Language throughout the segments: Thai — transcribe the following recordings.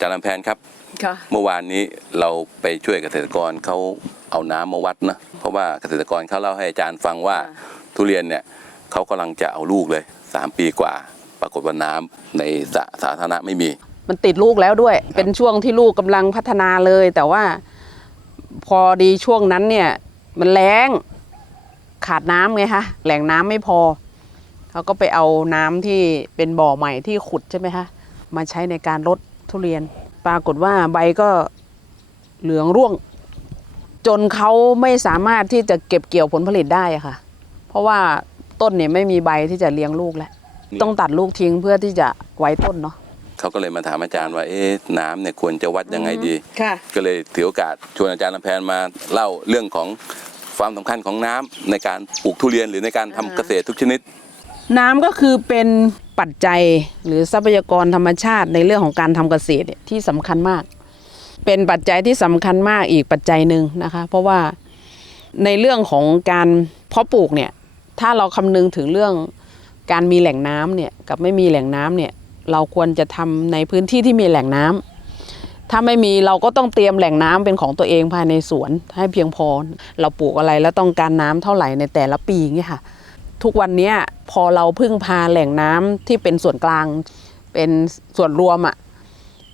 จารย์ลำแพนครับ ค่ะ เมื่อวานนี้เราไปช่วยเกษตรกรเขาเอาน้ำมาวัดนะ เพราะว่าเกษตรกรเขาเล่าให้อาจารย์ฟังว่าค่ะทุเรียนเนี่ยเขากำลังจะเอาลูกเลยสามปีกว่า ปรากฏว่าน้ำในสระสาธารณะไม่มี มันติดลูกแล้วด้วย เป็นช่วงที่ลูกกำลังพัฒนาเลย แต่ว่าพอดีช่วงนั้นเนี่ย มันแล้งขาดน้ำไงคะแหล่งน้ำไม่พอ เขาก็ไปเอาน้ำที่เป็นบ่อใหม่ที่ขุดใช่ไหมคะมาใช้ในการลด ทุเรียน ปรากฏว่าใบก็เหลืองร่วง จนเขาไม่สามารถที่จะเก็บเกี่ยวผลผลิตได้อะค่ะ เพราะว่าต้นเนี่ยไม่มีใบที่จะเลี้ยงลูกแล้วนี่ต้องตัดลูกทิ้งเพื่อที่จะไว้ต้นเนาะเขาก็เลยมาถามอาจารย์ว่าเอ๊ะน้ำเนี่ยควรจะวัดยังไงดีค่ะก็เลยถือโอกาสชวนอาจารย์ลำแพนมาเล่าเรื่องของความสำคัญของน้ำในการปลูกทุเรียนหรือในการทำอ่าเกษตรทุกชนิด น้ำก็คือเป็น ปัจจัยหรือทรัพยากรธรรมชาติในเรื่องของการทำเกษตรที่สำคัญมาก เป็นปัจจัยที่สำคัญมากอีกปัจจัยหนึ่งนะคะ เพราะว่าในเรื่องของการเพาะปลูกเนี่ยถ้าเราคำนึงถึงเรื่องการมีแหล่งน้ำเนี่ยกับไม่มีแหล่งน้ำเนี่ยเราควรจะทำในพื้นที่ที่มีแหล่งน้ำถ้าไม่มีเราก็ต้องเตรียมแหล่งน้ำเป็นของตัวเองภายในสวนให้เพียงพอ เราปลูกอะไรแล้วต้องการน้ำเท่าไหร่ในแต่ละปีเงี้ยค่ะ ทุกวันนี้พอเราพึ่งพาแหล่งน้ำที่เป็นส่วนกลาง เป็นส่วนรวมอะ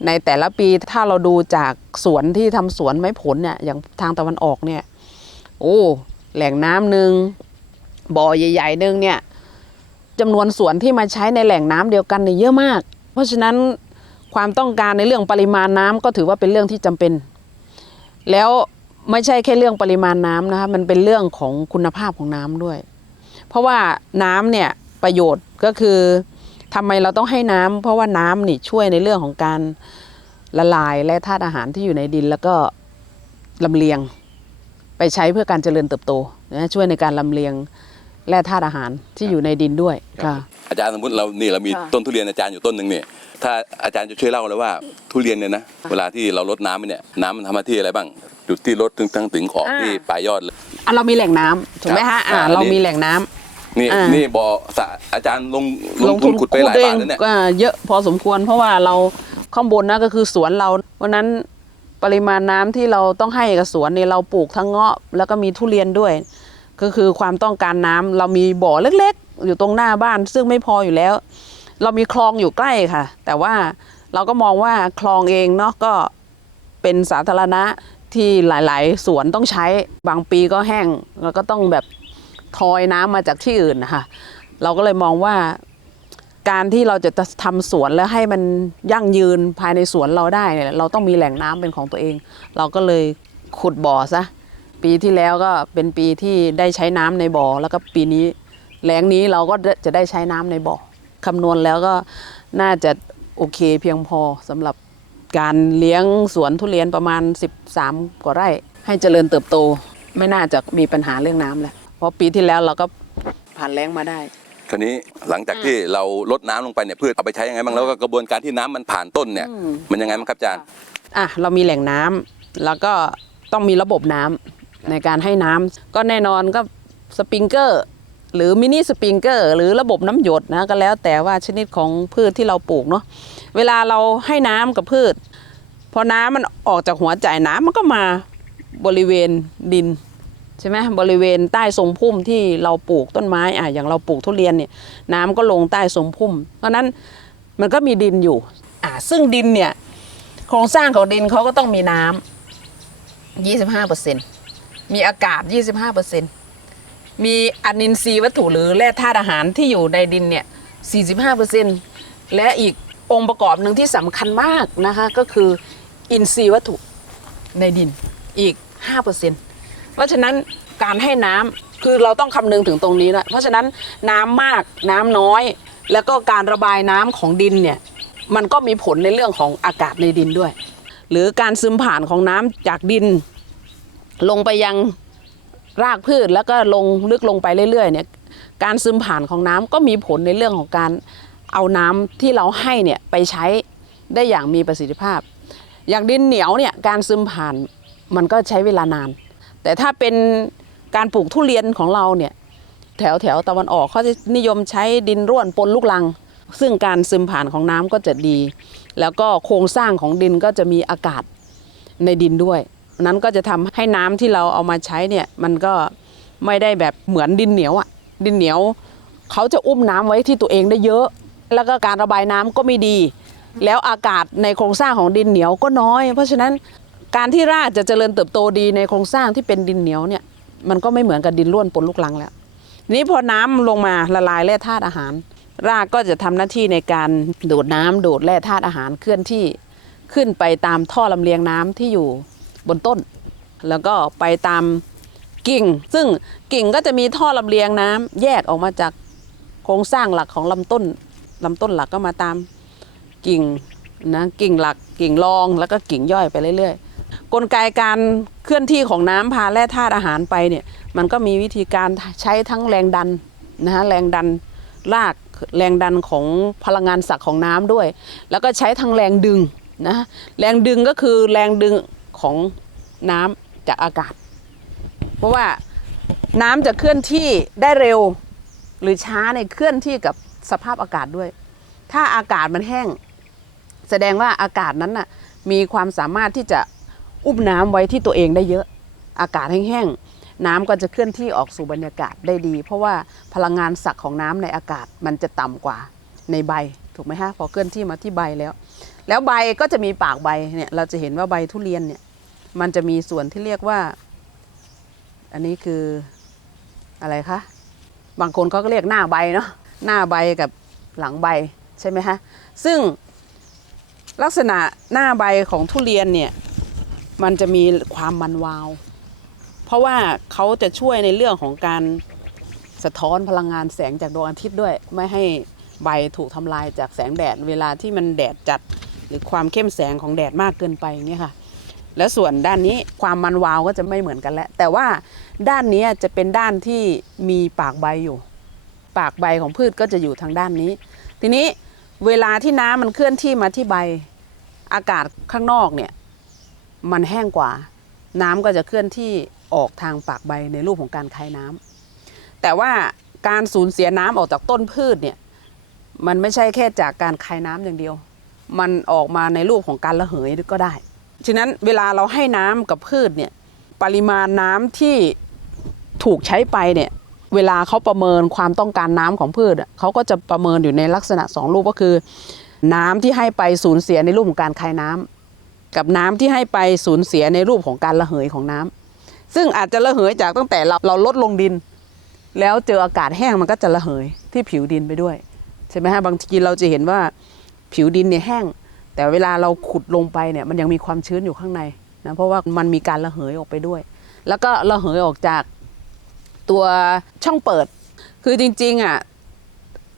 ในแต่ละปีถ้าเราดูจากสวนที่ทำสวนไม้ผลเนี่ยอย่างทางตะวันออกเนี่ย โอ้ แหล่งน้ำหนึ่งบ่อใหญ่ๆหนึ่งเนี่ยจำนวนสวนที่มาใช้ในแหล่งน้ำเดียวกันเนี่ยเยอะมาก เพราะฉะนั้นความต้องการในเรื่องปริมาณน้ำก็ถือว่าเป็นเรื่องที่จำเป็น แล้วไม่ใช่แค่เรื่องปริมาณน้ำนะคะมันเป็นเรื่องของคุณภาพของน้ำด้วย เพราะว่าน้ำเนี่ยประโยชน์ก็คือทำไมเราต้องให้น้ำเพราะว่าน้ำนี่ช่วยในเรื่องของการละลายและธาตุอาหารที่อยู่ในดินแล้วก็ลำเลียง ไปใช้เพื่อการเจริญเติบโตนะช่วยในการลำเลียงแร่ธาตุอาหารที่อยู่ในดินด้วยค่ะ อาจารย์สมมติเรานี่เรามีค่ะต้นทุเรียนอาจารย์อยู่ต้นหนึ่งเนี่ยถ้าอาจารย์จะช่วยเล่าเลยว่าทุเรียนเนี่ยนะเวลาที่เราลดน้ำเนี่ยน้ำมันทำหน้าที่อะไรบ้าง จุดที่ลดถึงทั้งถึงออกอ่า ที่ปลายยอดเลย อะเรามีแหล่งน้ำถูกไหมครัฮะบอ่าอ่าเรานี่ มีแหล่งน้ำ นี่อ่านี่ นี่บ่อสระอาจารย์ลงลงทุนขุดไปหลายเอบางทแล้วเนี่ย ก็เยอะพอสมควร เพราะว่าเราข้างบนนะก็คือสวนเราวันนั้นปริมาณน้ำที่เราต้องให้กับสวนเนี่ยเราปลูกทั้งเงาะแล้วก็มีทุเรียนด้วย ก็คือความต้องการน้ำเรามีบ่อเล็กๆ อยู่ตรงหน้าบ้านซึ่งไม่พออยู่แล้ว เรามีคลองอยู่ใกล้ค่ะ แต่ว่าเราก็มองว่าคลองเองเนาะก็เป็นสาธารณะ ที่หลาย ๆ สวนต้องใช้บางปีก็แห้ง แล้วก็ต้องแบบทอยน้ำมาจากที่อื่นนะคะเราก็เลยมองว่าการที่เราจะทำสวนแล้วให้มันยั่งยืนภายในสวนเราได้เนี่ยเราต้องมีแหล่งน้ำเป็นของตัวเอง เราก็เลยขุดบ่อซะปีที่แล้วก็เป็นปีที่ได้ใช้น้ำในบ่อ แล้วก็ปีนี้แหล้งนี้เราก็จะได้ใช้น้ำในบ่อคำนวณแล้วก็น่าจะโอเคเพียงพอสำหรับ การเลี้ยงสวนทุเรียนประมาณ 13 กว่าไร่ ให้เจริญเติบโต ไม่น่าจะมีปัญหาเรื่องน้ำแล้วเพราะปีที่แล้วเราก็ผ่านแล้งมาได้คราวนี้หลังจากที่เราลดน้ำลงไปเนี่ยพืชเอาไปใช้ยังไงบ้างแล้วก็กระบวนการที่น้ำมันผ่านต้นเนี่ยอืมมันยังไงบ้างครับอาจารย์อะเรามีแหล่งน้ำแล้วก็ต้องมีระบบน้ำในการให้น้ำก็แน่นอนก็สปริงเกอร์หรือมินิสปริงเกอร์หรือระบบน้ำหยดนะก็แล้วแต่ว่าชนิดของพืชที่เราปลูกเนาะ เวลาเราให้น้ำกับพืช พอน้ำมันออกจากหัวจ่ายน้ำมันก็มาบริเวณดินใช่ไหมบริเวณใต้ทรงพุ่มที่เราปลูกต้นไม้อะอย่างเราปลูกทุเรียนเนี่ยน้ำก็ลงใต้ทรงพุ่ม เพราะนั้นมันก็มีดินอยู่อะซึ่งดินเนี่ยโครงสร้างของดินเขาก็ต้องมีน้ำ25%มีอากาศ 25%มีอนินทรีย์วัตถุหรือแร่ธาตุอาหารที่อยู่ในดินเนี่ย45%และอีก องค์ประกอบหนึ่งที่สำคัญมากนะคะก็คืออินทรีย์วัตถุในดินอีก 5%เพราะฉะนั้นการให้น้ำคือเราต้องคำนึงถึงตรงนี้นะเพราะฉะนั้นน้ำมากน้ำน้อย แล้วก็การระบายน้ำของดินเนี่ยมันก็มีผลในเรื่องของอากาศในดินด้วย หรือการซึมผ่านของน้ำจากดิน ลงไปยังรากพืชแล้วก็ลงลึกลงไปเรื่อยๆเนี่ยการซึมผ่านของน้ำก็มีผลในเรื่องของการ เอาน้ำที่เราให้เนี่ยไปใช้ได้อย่างมีประสิทธิภาพ อย่างดินเหนียวเนี่ยการซึมผ่านมันก็ใช้เวลานาน แต่ถ้าเป็นการปลูกทุเรียนของเราเนี่ยแถวแถวตะวันออกเขาจะนิยมใช้ดินร่วนปนลูกลัง ซึ่งการซึมผ่านของน้ำก็จะดี แล้วก็โครงสร้างของดินก็จะมีอากาศในดินด้วย นั้นก็จะทำให้น้ำที่เราเอามาใช้เนี่ยมันก็ไม่ได้แบบเหมือนดินเหนียวอะดินเหนียวเขาจะอุ้มน้ำไว้ที่ตัวเองได้เยอะ แล้วก็การระบายน้ำก็ไม่ดี แล้วอากาศในโครงสร้างของดินเหนียวก็น้อย เพราะฉะนั้นการที่รากจะเจริญเติบโตดีในโครงสร้างที่เป็นดินเหนียวเนี่ยมันก็ไม่เหมือนกับดินร่วนปนลูกลังแล้วนี้พอน้ำลงมาละลายแร่ธาตุอาหาร รากก็จะทำหน้าที่ในการดูดน้ำดูดแร่ธาตุอาหารเคลื่อนที่ขึ้นไปตามท่อลำเลียงน้ำที่อยู่บนต้น แล้วก็ไปตามกิ่ง ซึ่งกิ่งก็จะมีท่อลำเลียงน้ำแยกออกมาจากโครงสร้างหลักของลำต้น ลำต้นหลักก็มาตามกิ่งนะกิ่งหลักกิ่งรองแล้วก็กิ่งย่อยไปเรื่อยๆ กลไกการเคลื่อนที่ของน้ำพาแร่ธาตุอาหารไปเนี่ยมันก็มีวิธีการใช้ทั้งแรงดันนะฮะแรงดันรากแรงดันของพลังงานศักของน้ำด้วย แล้วก็ใช้ทั้งแรงดึงนะแรงดึงก็คือแรงดึงของน้ำจากอากาศ เพราะว่าน้ำจะเคลื่อนที่ได้เร็ว หรือช้าในเคลื่อนที่กับ สภาพอากาศด้วย ถ้าอากาศมันแห้ง แสดงว่าอากาศนั้นน่ะมีความสามารถที่จะอุ้มน้ำไว้ที่ตัวเองได้เยอะ อากาศแห้งๆน้ำก็จะเคลื่อนที่ออกสู่บรรยากาศได้ดี เพราะว่าพลังงานศักของน้ำในอากาศมันจะต่ำกว่าในใบถูกไหมฮะพอเคลื่อนที่มาที่ใบแล้ว แล้วใบก็จะมีปากใบเนี่ยเราจะเห็นว่าใบทุเรียนเนี่ยมันจะมีส่วนที่เรียกว่า อันนี้คืออะไรคะบางคนเขาก็เรียกหน้าใบเนาะ หน้าใบกับหลังใบใช่ไหมฮะซึ่งลักษณะหน้าใบของทุเรียนเนี่ยมันจะมีความมันวาว เพราะว่าเขาจะช่วยในเรื่องของการสะท้อนพลังงานแสงจากดวงอาทิตย์ด้วย ไม่ให้ใบถูกทำลายจากแสงแดด เวลาที่มันแดดจัดหรือความเข้มแสงของแดดมากเกินไปอย่างเงี้ยค่ะ แล้วส่วนด้านนี้ความมันวาวก็จะไม่เหมือนกันแล้ว แต่ว่าด้านนี้จะเป็นด้านที่มีปากใบอยู่ ปากใบของพืชก็จะอยู่ทางด้านนี้ ทีนี้เวลาที่น้ำมันเคลื่อนที่มาที่ใบอากาศข้างนอกเนี่ยมันแห้งกว่า น้ำก็จะเคลื่อนที่ออกทางปากใบในรูปของการคายน้ำแต่ว่าการสูญเสียน้ำออกจากต้นพืชเนี่ยมันไม่ใช่แค่จากการคายน้ำอย่างเดียว มันออกมาในรูปของการระเหยก็ได้ ฉะนั้นเวลาเราให้น้ำกับพืชเนี่ยปริมาณน้ำที่ถูกใช้ไปเนี่ย เวลาเขาประเมินความต้องการน้ำของพืชเขาก็จะประเมินอยู่ในลักษณะสองรูปก็คือ น้ำที่ให้ไปสูญเสียในรูปของการคายน้ำกับน้ำที่ให้ไปสูญเสียในรูปของการระเหยของน้ำซึ่งอาจจะระเหยจากตั้งแต่เราเราลดลงดิน แล้วเจออากาศแห้งมันก็จะระเหยที่ผิวดินไปด้วยใช่ไหมฮะบางทีเราจะเห็นว่าผิวดินเนี่ยแห้ง แต่เวลาเราขุดลงไปเนี่ยมันยังมีความชื้นอยู่ข้างในนะเพราะว่ามันมีการระเหยออกไปด้วย แล้วก็ระเหยออกจาก ตัวช่องเปิด คือจริงๆอะ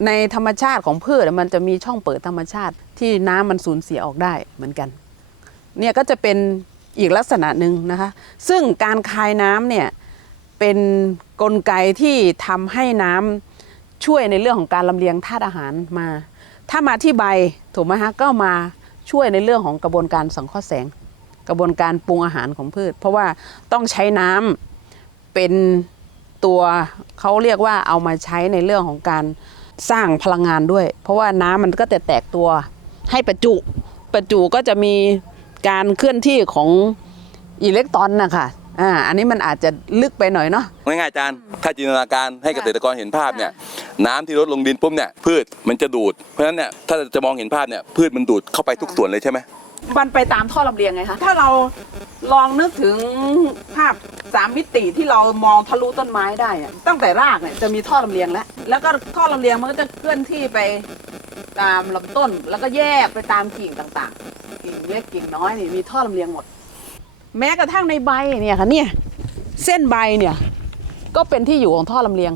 ในธรรมชาติของพืชมันจะมีช่องเปิดธรรมชาติที่น้ำมันสูญเสียออกได้เหมือนกัน เนี่ยก็จะเป็นอีกลักษณะหนึ่งนะคะ ซึ่งการคายน้ำเนี่ยเป็นกลไกที่ทำให้น้ำช่วยในเรื่องของการลำเลียงธาตุอาหารมา ถ้ามาที่ใบถูกไหมฮะก็มาช่วยในเรื่องของกระบวนการสังเคราะห์แสง กระบวนการปรุงอาหารของพืช เพราะว่าต้องใช้น้ำเป็น ตัวเขาเรียกว่าเอามาใช้ในเรื่องของการสร้างพลังงานด้วย เพราะว่าน้ำมันก็จะแตกตัวให้ประจุประจุก็จะมีการเคลื่อนที่ของอิเล็กตรอนนะคะอ่าอันนี้มันอาจจะลึกไปหน่อยเนาะง่ายๆอาจารย์ ถ้าจินตนาการให้เกษตรกรเห็นภาพเนี่ยน้ำที่ลดลงดินปุ๊บเนี่ยพืชมันจะดูด เพราะฉะนั้นเนี่ยถ้าจะมองเห็นภาพเนี่ยพืชมันดูดเข้าไปทุกส่วนเลยใช่ไหม มันไปตามท่อลำเลียงไงคะ ถ้าเราลองนึกถึงภาพสามมิติที่เรามองทะลุต้นไม้ได้อะตั้งแต่รากเนี่ยจะมีท่อลำเลียงแล้ว แล้วก็ท่อลำเลียงมันก็จะเคลื่อนที่ไปตามลำต้น แล้วก็แยกไปตามกิ่งต่างๆ กิ่งเล็กกิ่งน้อยนี่มีท่อลำเลียงหมด แม้กระทั่งในใบเนี่ยค่ะเนี่ยเส้นใบเนี่ยก็เป็นที่อยู่ของท่อลำเลียง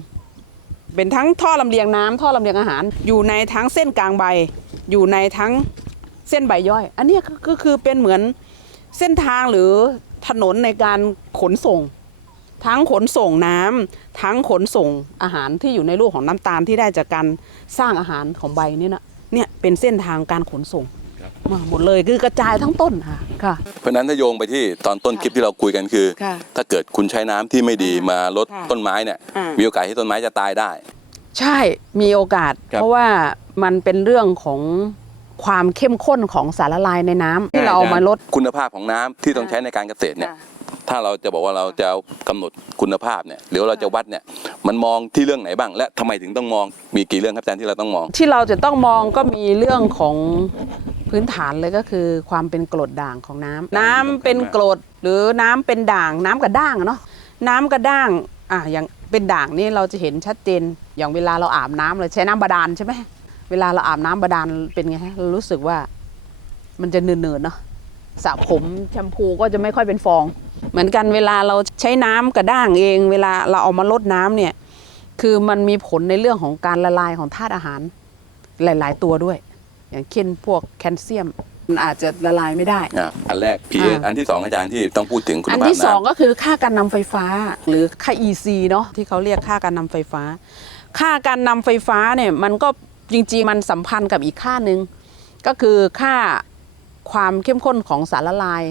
เป็นทั้งท่อลำเลียงน้ำท่อลำเลียงอาหาร อยู่ในทั้งเส้นกลางใบ อยู่ในทั้ง เส้นใบย่อย อันเนี้ยก็ก็คือเป็นเหมือนเส้นทางหรือถนนในการขนส่ง ทั้งขนส่งน้ำทั้งขนส่งอาหารที่อยู่ในรูปของน้ำตาลที่ได้จากการสร้างอาหารของใบเนี่ยนะเนี่ยเป็นเส้นทางการขนส่งมาหมดเลยคือกระจายทั้งต้นค่ะค่ะเพราะฉะนั้นถ้าโยงไปที่ตอนต้นคลิปที่เราคุยกันคือค่ะถ้าเกิดคุณใช้น้ำที่ไม่ดีมาลดค่ะต้นไม้เนี่ยอ่ามีมีโอกาสที่ต้นไม้จะตายได้ ใช่มีโอกาสครับเพราะว่ามันเป็นเรื่องของ ความเข้มข้นของสารละลายในน้ำที่เราเอามาลด คุณภาพของน้ำที่ต้องใช้ในการเกษตรเนี่ย ถ้าเราจะบอกว่าเราจะกำหนดคุณภาพเนี่ยหรือเราจะวัดเนี่ยมันมองที่เรื่องไหนบ้าง และทำไมถึงต้องมองมีกี่เรื่องครับอาจารย์ที่เราต้องมอง ที่เราจะต้องมองก็มีเรื่องของพื้นฐานเลยก็คือความเป็นกรดด่างของน้ำน้ำเป็นกรดหรือน้ำเป็นด่างน้ำกระด้างอะเนาะน้ำกระด้างอะอย่างเป็นด่างนี่เราจะเห็นชัดเจนอย่างเวลาเราอาบน้ำเลยใช้น้ำบาดาลใช่ไหม เวลาเราอาบน้ำบาดาลเป็นไงฮะเรารู้สึกว่ามันจะเนืดๆเนาะสระผมแชมพูก็จะไม่ค่อยเป็นฟอง เหมือนกันเวลาเราใช้น้ำกระด้างเอง เวลาเราเอามาลดน้ำเนี่ย คือมันมีผลในเรื่องของการละลายของธาตุอาหารหลาย ๆ ตัวด้วย อย่างเช่นพวกแคลเซียมมันอาจจะละลายไม่ได้อะอันแรก pH อ่าอันที่สองอาจารย์ที่ต้องพูดถึงคุณอันภาพที่สองน้ำก็คือค่าการนำไฟฟ้า หรือค่า EC เนาะที่เขาเรียกค่าการนำไฟฟ้า ค่าการนำไฟฟ้าเนี่ยมันก็ จริงๆ มันสัมพันธ์กับอีกค่าหนึ่งก็คือค่าความเข้มข้นของสารละลาย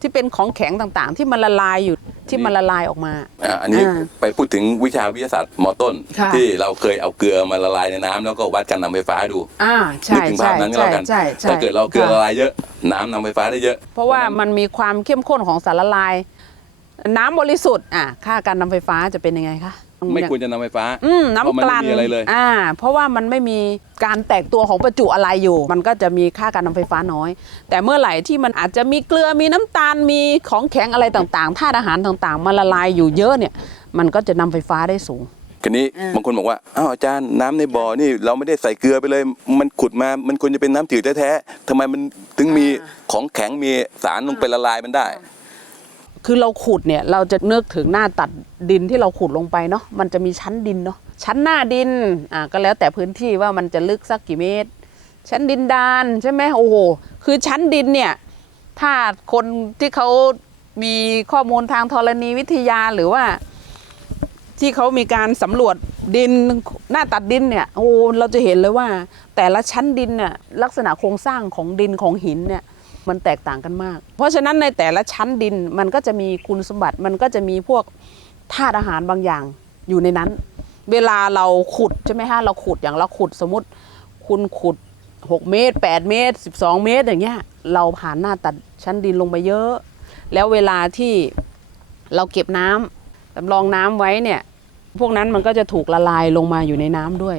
ที่เป็นของแข็งต่างๆ ที่มันละลายอยู่ที่มันละลายออกมา อะอันนี้อ่าไปพูดถึงวิชาวิทยาศาสตร์มอต้น ค่ะ ที่เราเคยเอาเกลือมาละลายในน้ำแล้วก็วัดการนำไฟฟ้าดู อ่านึใช่กถึงภาใช่พนั้นก็ใช่แล้วกันใช่ใช่ถ้าเกิดเราเกลือค่ะละลายเยอะน้ำนำไฟฟ้าได้เยอะเพราะว่ามันมีความเข้มข้นของสารละลาย น้ำบริสุทธิ์อะค่าการนำไฟฟ้าจะเป็นยังไงคะ ไม่ควรจะนำไฟฟ้าอืมเพราะมันน้ำกลั่นไม่มีอะไรเลย อ่า เพราะว่ามันไม่มีการแตกตัวของประจุอะไรอยู่ มันก็จะมีค่าการนำไฟฟ้าน้อย แต่เมื่อไหร่ที่มันอาจจะมีเกลือมีน้ำตาลมีของแข็งอะไรต่างๆธาตุอาหารต่างๆมาละลายอยู่เยอะเนี่ย มันก็จะนำไฟฟ้าได้สูง คันนี้อ่า บางคนบอกว่าอ้าวอาจารย์น้ำในบ่อนี่เราไม่ได้ใส่เกลือไปเลย มันขุดมามันควรจะเป็นน้ำจืดแท้ๆทำไมมันถึงมีของแข็งมีสารลงไปละลายมันได้ คือเราขุดเนี่ยเราจะนึกถึงหน้าตัดดินที่เราขุดลงไปเนาะมันจะมีชั้นดินเนาะชั้นหน้าดินอ่าก็แล้วแต่พื้นที่ว่ามันจะลึกสักกี่เมตร ชั้นดินดานใช่ไหมโอ้โหคือชั้นดินเนี่ยถ้าคนที่เขามีข้อมูลทางธรณีวิทยาหรือว่า ที่เขามีการสำรวจดินหน้าตัดดินเนี่ยโอ้เราจะเห็นเลยว่า แต่ละชั้นดินเนี่ยลักษณะโครงสร้างของดินของหินเนี่ย มันแตกต่างกันมาก เพราะฉะนั้นในแต่ละชั้นดินมันก็จะมีคุณสมบัติมันก็จะมีพวกธาตุอาหารบางอย่างอยู่ในนั้น เวลาเราขุดใช่ไหมฮะเราขุดอย่างเราขุดสมมติ คุณขุด 6 เมตร 8 เมตร 12 เมตรอย่างเงี้ยเราผ่านหน้าตัดชั้นดินลงไปเยอะ แล้วเวลาที่เราเก็บน้ำสำรองน้ำไว้เนี่ยพวกนั้นมันก็จะถูกละลายลงมาอยู่ในน้ำด้วย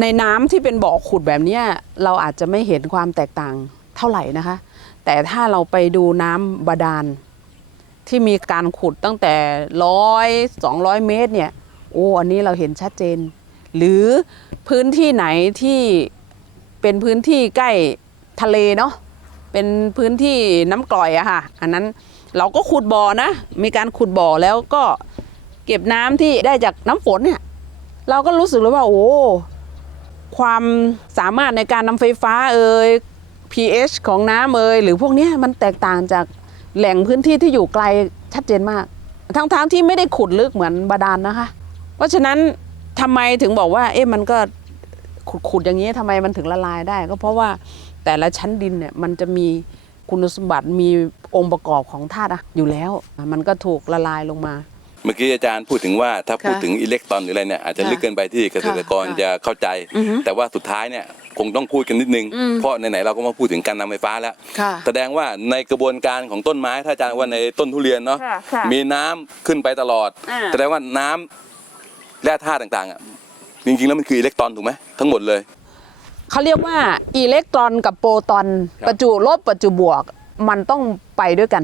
ในน้ำที่เป็นบ่อขุดแบบเนี้ยเราอาจจะไม่เห็นความแตกต่าง เท่าไหร่นะคะ แต่ถ้าเราไปดูน้ำบาดาล ที่มีการขุดตั้งแต่ร้อยสองร้อยเมตรเนี่ยโอ้อันนี้เราเห็นชัดเจน หรือพื้นที่ไหนที่เป็นพื้นที่ใกล้ทะเลเนาะเป็นพื้นที่น้ำกร่อยอะค่ะ อันนั้นเราก็ขุดบ่อนะ มีการขุดบ่อแล้วก็เก็บน้ำที่ได้จากน้ำฝนเนี่ยเราก็รู้สึกเลยว่าโอ้ความสามารถในการนำไฟฟ้าเอ่ย pH ของน้ำเอ่ยหรือพวกเนี้ยมันแตกต่างจากแหล่งพื้นที่ที่อยู่ไกลชัดเจนมาก ทั้งๆทที่ไม่ได้ขุดลึกเหมือนบาดาลนะคะ เพราะฉะนั้นทำไมถึงบอกว่า เอ๊ะมันก็ขุดๆอย่างนี้ทำไมมันถึงละลายได้ ก็เพราะว่าแต่ละชั้นดินเนี่ยมันจะมีคุณสมบัติมีองค์ประกอบของธาตุอยู่แล้ว มันก็ถูกละลายลงมา เมื่อกี้อาจารย์พูดถึงว่าถ้าค่ะพูดถึงอิเล็กตรอนหรืออะไรเนี่ยอาจจะค่ะลึกเกินไปที่เกษตรกรค่ะจะเข้าใจอือฮึแต่ว่าสุดท้ายเนี่ย คงต้องพูดกันนิดนึงอืมเพราะไหนๆเราก็มาพูดถึงการนำไฟฟ้าแล้วค่ะแสดงว่าในกระบวนการของต้นไม้ถ้าอาจารย์ว่าในต้นทุเรียนเนาะค่ะค่ะมีน้ำขึ้นไปตลอดอ่าแสดงว่าน้ำแร่ธาตุต่างๆอะจริงๆแล้วมันคืออิเล็กตรอนถูกไหมทั้งหมดเลยเขาเรียกว่าอิเล็กตรอนกับโปรตอนครับประจุลบประจุบวกมันต้องไปด้วยกัน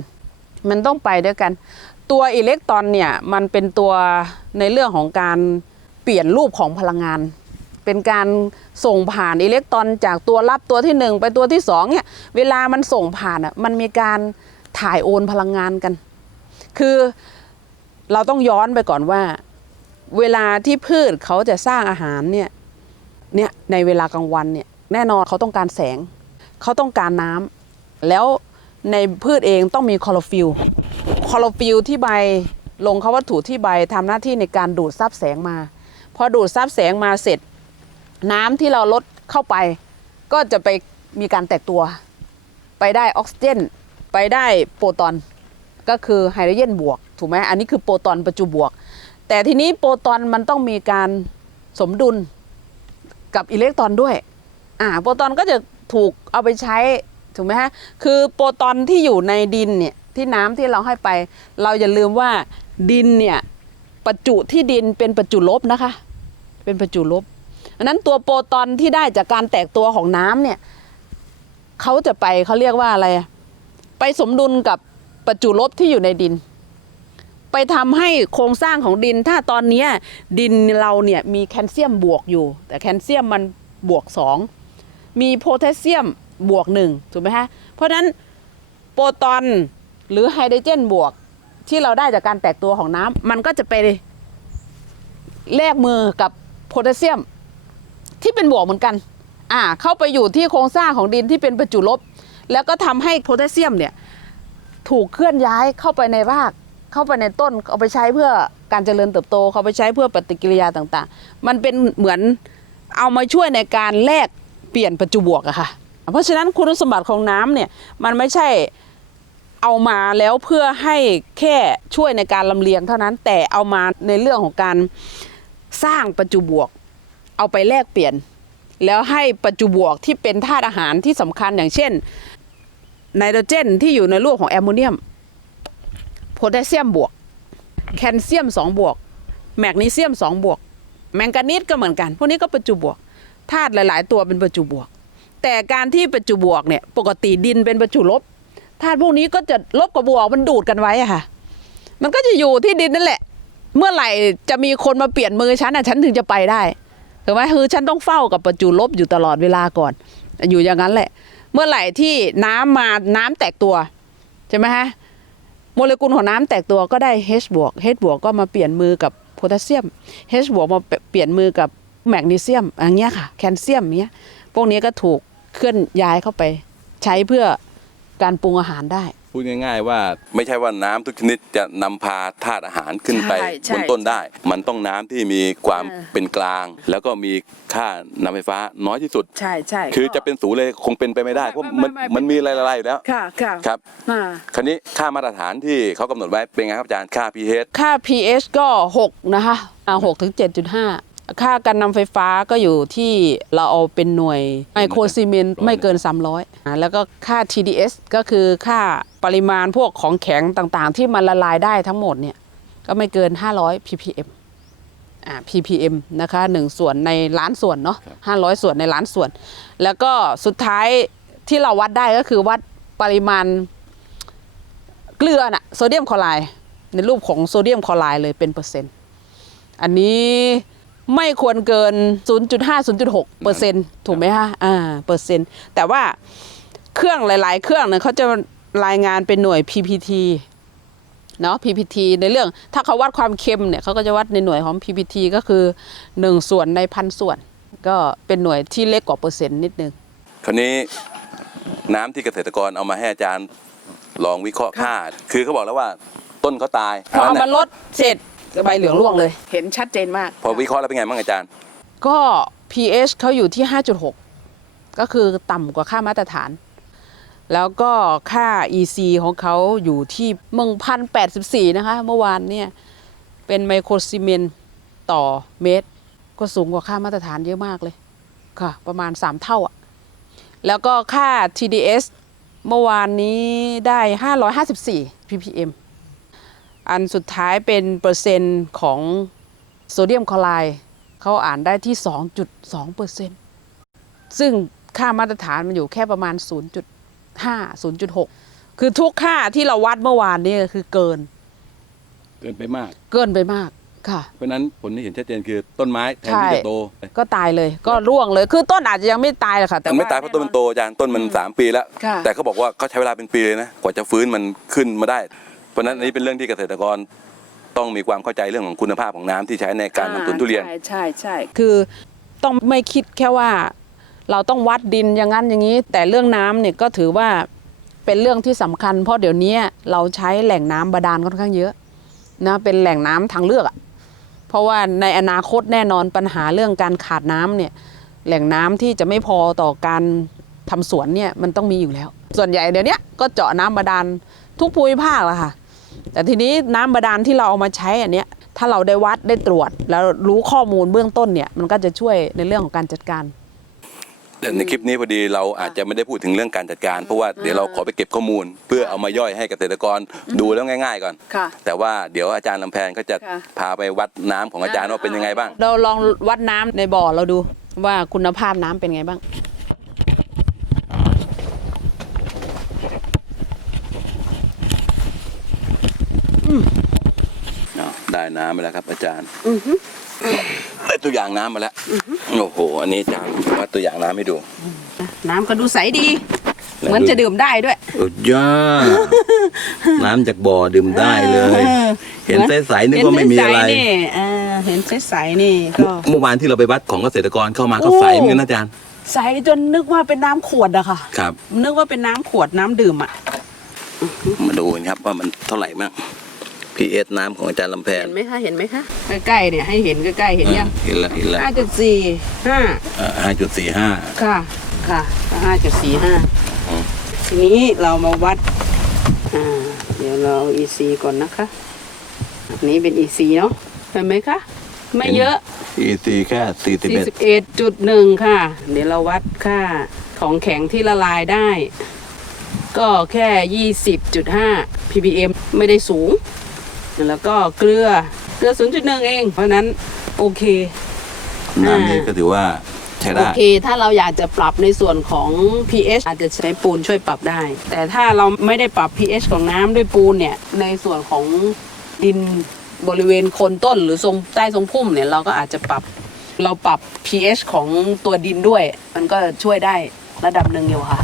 มันต้องไปด้วยกัน ตัวอิเล็กตรอนเนี่ยมันเป็นตัวในเรื่องของการเปลี่ยนรูปของพลังงาน เป็นการส่งผ่านอิเล็กตรอนจากตัวรับตัวที่หนึ่งไปตัวที่สองเนี่ยเวลามันส่งผ่านอะมันมีการถ่ายโอนพลังงานกัน คือเราต้องย้อนไปก่อนว่า เวลาที่พืชเขาจะสร้างอาหารเนี่ยเนี่ยในเวลากลางวันเนี่ยแน่นอนเขาต้องการแสง เขาต้องการน้ำแล้วในพืชเองต้องมีคลอโรฟิลล์คลอโรฟิลล์ที่ใบลงเขาวัตถุที่ใบทำหน้าที่ในการดูดซับแสงมา พอดูดซับแสงมาเสร็จ น้ำที่เราลดเข้าไป ก็จะไปมีการแตกตัว ไปได้ออกซิเจน ไปได้โปรตอน ก็คือไฮโดรเจนบวกถูกไหมอันนี้คือโปรตอนประจุบวก แต่ทีนี้โปรตอนมันต้องมีการสมดุลกับอิเล็กตรอนด้วยอ่าโปรตอนก็จะถูกเอาไปใช้ถูกไหมฮะคือโปรตอนที่อยู่ในดินเนี่ยที่น้ำที่เราให้ไป เราอย่าลืมว่าดินเนี่ยประจุที่ดินเป็นประจุลบนะคะ เป็นประจุลบ อันนั้นตัวโปรตอนที่ได้จากการแตกตัวของน้ำเนี่ยเขาจะไปเขาเรียกว่าอะไร ไปสมดุลกับประจุลบที่อยู่ในดิน ไปทำให้โครงสร้างของดิน ถ้าตอนนี้ดินเราเนี่ยมีแคลเซียมบวกอยู่ แต่แคลเซียมมันบวกสองมีโพแทสเซียมบวกหนึ่งถูกไหมฮะเพราะฉะนั้นโปรตอนหรือไฮโดรเจนบวกที่เราได้จากการแตกตัวของน้ำมันก็จะไปแลกมือกับโพแทสเซียม ที่เป็นบวกเหมือนกันอ่าเข้าไปอยู่ที่โครงสร้างของดินที่เป็นประจุลบ แล้วก็ทำให้โพแทสเซียมเนี่ยถูกเคลื่อนย้ายเข้าไปในรากเข้าไปในต้นเอาไปใช้เพื่อการเจริญเติบโตเขาไปใช้เพื่อปฏิกิริยาต่างๆ มันเป็นเหมือนเอามาช่วยในการแลกเปลี่ยนประจุบวกอะค่ะ เพราะฉะนั้นคุณสมบัติของน้ำเนี่ยมันไม่ใช่เอามาแล้วเพื่อให้แค่ช่วยในการลำเลียงเท่านั้นแต่เอามาในเรื่องของการสร้างประจุบวก เอาไปแลกเปลี่ยน แล้วให้ประจุบวกที่เป็นธาตุอาหารที่สำคัญอย่างเช่นไนโตรเจนที่อยู่ในรูปของแอมโมเนียมโพแทสเซียมบวก แคลเซียม 2 บวก แมกนีเซียม 2 บวก แมงกานีสก็เหมือนกัน พวกนี้ก็ประจุบวกธาตุหลาย ๆ ตัวเป็นประจุบวก แต่การที่ประจุบวกเนี่ยปกติดินเป็นประจุลบธาตุพวกนี้ก็จะลบกับบวกมันดูดกันไว้อะค่ะ มันก็จะอยู่ที่ดินนั่นแหละ เมื่อไหร่จะมีคนมาเปลี่ยนมือฉันอะฉันถึงจะไปได้ ถูกไหมคือฉันต้องเฝ้ากับประจุลบอยู่ตลอดเวลาก่อน อยู่อย่างนั้นแหละ เมื่อไหร่ที่น้ำมาน้ำแตกตัวใช่ไหมฮะโมเลกุลของน้ำแตกตัวก็ได้ H บวก H บวกก็มาเปลี่ยนมือกับโพแทสเซียม H บวกมาเปลี่ยนมือกับแมกนีเซียมอย่างเงี้ยค่ะแคลเซียมเงี้ยพวกนี้ก็ถูกเคลื่อนย้ายเข้าไป ใช้เพื่อการปรุงอาหารได้ พูดง่าย ๆ ว่าไม่ใช่ว่าน้ำทุกชนิดจะนำพาธาตุอาหารขึ้นไปใช่ใช่บนต้นได้ มันต้องน้ำที่มีความเออ เป็นกลาง แล้วก็มีค่านำไฟฟ้าน้อยที่สุด ใช่ใช่คือจะเป็นศูนย์เลยคงเป็นไปไม่ได้เพราะมันไม่ไม่ไม่มันมีอะไรๆอยู่แล้วค่ะค่ะครับ อ่าคราวนี้ค่ามาตรฐานที่เขากำหนดไว้เป็นไงครับอาจารย์ค่า pH ค่า pH ก็ 6 นะคะอ่า6ถึง7.5ค่าการนำไฟฟ้าก็อยู่ที่เราเอาเป็นหน่วยไมโครซีเมนต์ไม่เกิน 300อ่าแล้วก็ค่า TDS ก็คือค่า ปริมาณพวกของแข็งต่างๆ ที่มันละลายได้ทั้งหมดเนี่ยก็ไม่เกิน 500 ppm อ่า ppm นะคะหนึ่งส่วนในล้านส่วนเนาะ500 ส่วนในล้านส่วน แล้วก็สุดท้ายที่เราวัดได้ก็คือวัดปริมาณเกลือน่ะโซเดียมคลอไรด์ในรูปของโซเดียมคลอไรด์เลยเป็นเปอร์เซ็นต์ อันนี้ไม่ควรเกิน 0.5 0.6เปอร์เซ็นต์ถูกไหมคะอ่าเปอร์เซ็นต์แต่ว่าเครื่องหลาย ๆ เครื่องเนี่ยเขาจะ รายงานเป็นหน่วย PPT เนาะ PPT ในเรื่องถ้าเขาวัดความเค็มเนี่ยเขาก็จะวัดในหน่วยของ PPT ก็คือ 1 ส่วนในพันส่วน ก็เป็นหน่วยที่เล็กกว่าเปอร์เซ็นต์นิดนึง คราวนี้น้ำที่เกษตรกรเอามาให้อาจารย์ลองวิเคราะห์ค่า คือเขาบอกแล้วว่าต้นเขาตายพอเอาเพมาราะฉะนั้นลดเสร็จใบเหลืองร่วงเลย เห็นชัดเจนมาก พอวิเคราะห์แล้วเป็นไงบ้างอาจารย์ ก็ pH เขาอยู่ที่ 5.6 ก็คือต่ำกว่าค่ามาตรฐาน แล้วก็ค่า EC ของเขาอยู่ที่1,084นแปดสิบสี่นะคะ เมื่อวานเนี่ยเป็นไมโครซีเมนต์ต่อเมตร ก็สูงกว่าค่ามาตรฐานเยอะมากเลยค่ะ ประมาณ 3 เท่าอะแล้วก็ค่า TDS เมื่อวานนี้ได้ 554 ppm อันสุดท้ายเป็นเปอร์เซ็นต์ของโซเดียมคลอไรด์เขาอ่านได้ที่ 2.2เปอร์เซ็นต์ซึ่งค่ามาตรฐานมันอยู่แค่ประมาณ 0.5 0.6 คือทุกค่าที่เราวัดเมื่อวานนี้คือเกิน เกินไปมาก เกินไปมากค่ะ เพราะฉะนั้นผลที่เห็นชัดเจนคือต้นไม้แทนที่ใช่จะโต ก็ตายเลย ก็ร่วงเลย คือต้นอาจจะยังไม่ตายหรอกค่ะ แต่มันไม่ว่ตายเพราะต้นมันโตอาจารย์ต้นมันสามปีแล้ว ค่ะ แต่เขาบอกว่าเขาใช้เวลาเป็นปีเลยนะกว่าจะฟื้นมันขึ้นมาได้ เพราะฉะนั้นอันนี้เป็นเรื่องที่เกษตรกรต้องมีความเข้าใจเรื่องของคุณภาพของน้ำที่ใช้ในการลงทุนทุเรียน ใช่ใช่ใช่ คือต้องไม่คิดแค่ว่า เราต้องวัดดินอย่างนั้นอย่างนี้ แต่เรื่องน้ำเนี่ยก็ถือว่าเป็นเรื่องที่สำคัญ เพราะเดี๋ยวนี้เราใช้แหล่งน้ำบาดาลค่อนข้างเยอะนะเป็นแหล่งน้ำทางเลือกอะเพราะว่าในอนาคตแน่นอนปัญหาเรื่องการขาดน้ำเนี่ยแหล่งน้ำที่จะไม่พอต่อการทำสวนเนี่ยมันต้องมีอยู่แล้ว ส่วนใหญ่เดี๋ยวนี้ก็เจาะน้ำบาดาลทุกภูมิภาคแล้วค่ะ แต่ทีนี้น้ำบาดาลที่เราเอามาใช้อันเนี้ยถ้าเราได้วัดได้ตรวจ แล้วรู้ข้อมูลเบื้องต้นเนี่ยมันก็จะช่วยในเรื่องของการจัดการ แต่ในคลิปนี้พอดีเราอาจจะไม่ได้พูดถึงเรื่องการจัดการ เพราะว่าเดี๋ยวเราขอไปเก็บข้อมูล เพื่อเอามาย่อยให้เกษตรกรดูแล้วง่าย ๆ ก่อน ค่ะ แต่ว่าเดี๋ยวอาจารย์ลำแพนก็จะค่ะ พาไปวัดน้ำของอาจารย์ว่าเป็นยังไงบ้าง เราลองวัดน้ำในบ่อเราดูว่าคุณภาพน้ำเป็นไงบ้างอ้าวได้น้ำมาแล้วครับอาจารย์ได้ ตัวอย่างน้ำมาแล้ว โอ้โห อันนี้อาจารย์วัดตัวอย่างน้ำให้ดู น้ำก็ดูใสดีแล้วเหมือนจะดื่มได้ด้วยอุดยอดน้ำจากบ่อดื่มได้เลย เห็นใสๆนึกว่าไม่มีอะไรเห็นใสๆนี่เออเห็นใสๆนี่ก็เมื่อวานที่เราไปวัดของเกษตรกรเข้ามาก็โอ้ใสเหมือนกันนะอาจารย์ ใสจนนึกว่าเป็นน้ำขวดอะค่ะ ครับ นึกว่าเป็นน้ำขวดน้ำดื่มอะมาดูกันครับว่ามันเท่าไหร่บ้าง pH น้ำของอาจารย์ลำแพนเห็นไหมคะเห็นไหมคะใกล้ๆเนี่ยให้เห็นใกล้ๆเห็นยังเห็นแล้วเห็นแล้วห้าจุดสี่ห้าห้าจุดสี่ห้าค่ะค่ะห้าจุดสี่ห้าอืมทีนี้เรามาวัดอ่าเดี๋ยวเรา EC ก่อนนะคะอันนี้เป็น EC เนาะเห็นไหมคะไม่เยอะ EC แค่สี่สิบเอ็ด41.1ค่ะ เดี๋ยวเราวัดค่าของแข็งที่ละลายได้ ก็แค่20.5 ppm ไม่ได้สูง แล้วก็เกลือเกลือ 0.1 เอง เพราะฉะนั้นโอเค น้ำนี้ก็ถือว่าใช้โอได้เค ถ้าเราอยากจะปรับในส่วนของ pH อาจจะใช้ปูนช่วยปรับได้ แต่ถ้าเราไม่ได้ปรับ pH ของน้ำด้วยปูนเนี่ย ในส่วนของดินบริเวณโคนต้นหรือทรงใต้ทรงพุ่มเนี่ยเราก็อาจจะปรับเราปรับ pH ของตัวดินด้วย มันก็ช่วยได้ระดับหนึ่งอยู่ค่ะ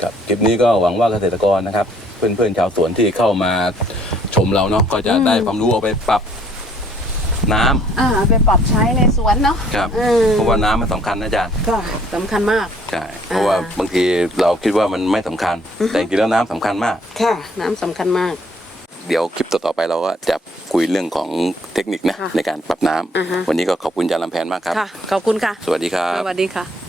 ครับคลิปนี้ก็หวังว่าเกษตรกรนะครับ เพื่อนๆชาวสวนที่เข้ามา ชมเราเนาะก็จะได้ความรู้เอาไปปรับน้ำอ่าไปปรับใช้ในสวนเนาะครับอืมเพราะว่าน้ำมันสำคัญนะอาจารย์ก็สำคัญมาก ใช่เพราะว่าอ่า บางทีเราคิดว่ามันไม่สำคัญ แต่จริงๆแล้วน้ำสำคัญมาก ค่ะ น้ำสำคัญมาก เดี๋ยวคลิปต่อๆไปเราก็จะคุยเรื่องของเทคนิคนะค่ะในการปรับน้ำอ่าฮะ วันนี้ก็ขอบคุณอาจารย์ลำแพนมากครับ ค่ะ ขอบคุณค่ะ สวัสดีครับ สวัสดีค่ะ